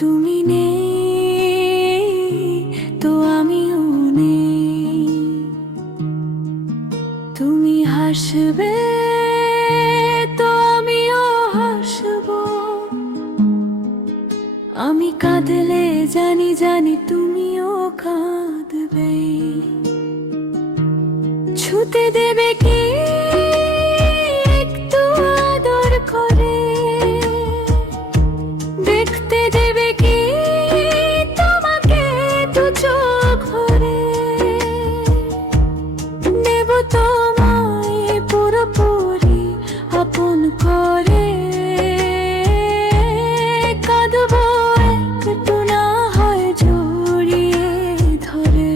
তুমি নেই তো আমিও নেই। তুমি হাসবে তো আমিও হাসব। আমি কাঁদলে জানি জানি তুমিও কাঁদবে। ছুতে দেবে কি একটু আদর করে? দেখতে দেবে কি তোমাকে দু চোখ ভরে? নেব তোমায় পুরোপুরি আপন করে। কাঁদবো একটু না হয় জড়িয়ে ধরে।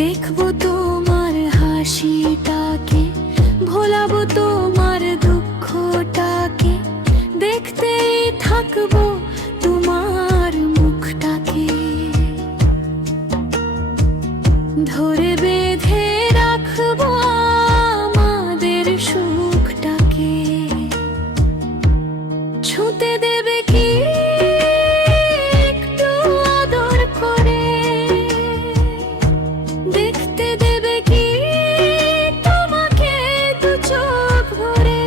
দেখবো তোমার হাসিটাকে, ভোলাবো তোমার দুঃখটাকে। দেখতেই থাকবো তোমার মুখটাকে। ধরে বেঁধে রাখবো আমাদের সুখটাকে। ছুঁতে দেবে কি একটু আদর করে? দেখতে দেবে কি তোমাকে দু চোখ ভরে?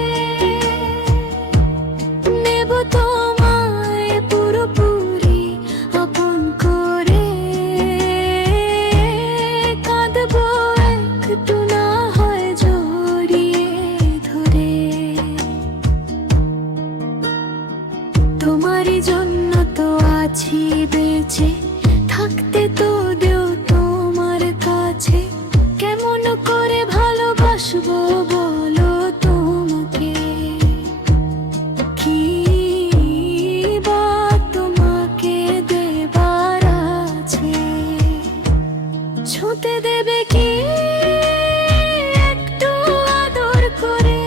নেব তোমায় পুরোপুরি আপন করে। কাঁদবো একটু না হয় জড়িয়ে ধরে। তোমারই জন্য তো আছি বেঁচে, থাকতে তো দেও তোমার কাছে। কেমন করে ভালোবাসবো বলো তোমাকে? কি বা তোমাকে দেবার আছে? ছুঁতে দেবে কি একটু আদর করে?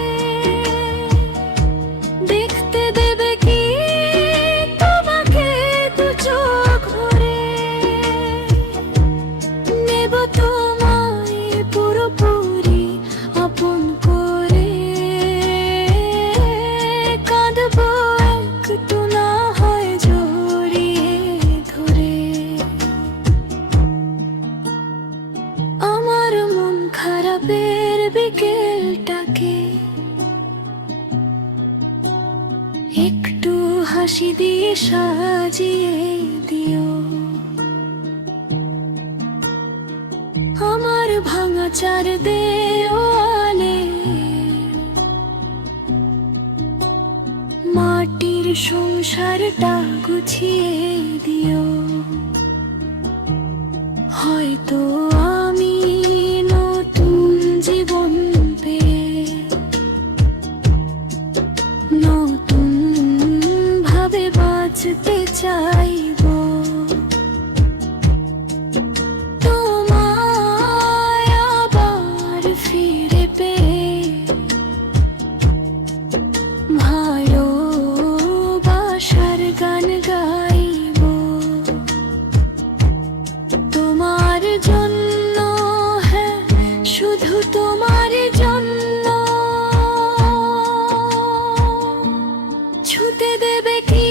দেখতে দেবে কি তোমাকে দু চোখ ভরে? নেব তোমায় পুরোপুরি আপন করে। কাঁদবো একটু না হয় জড়িয়ে ধরে। আমার মন খারাপের বিকেলটাকে একটু হাসি দিয়ে সাজিয়ে দিও। আমার ভাঙা চার দেওয়ালে মাটির সংসারটা গুছিয়ে দিও। হয়তো আমি নতুন জীবন পেয়ে নতুন ভাবে বাঁচতে চাইবো। তোমায় আবার ফিরে পেয়ে ভালোবাসার গান গাইবো। তোমার জন্য, হ্যাঁ শুধু তোমার জন্য। ছুঁতে দেবে কি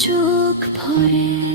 চোখ ভরে।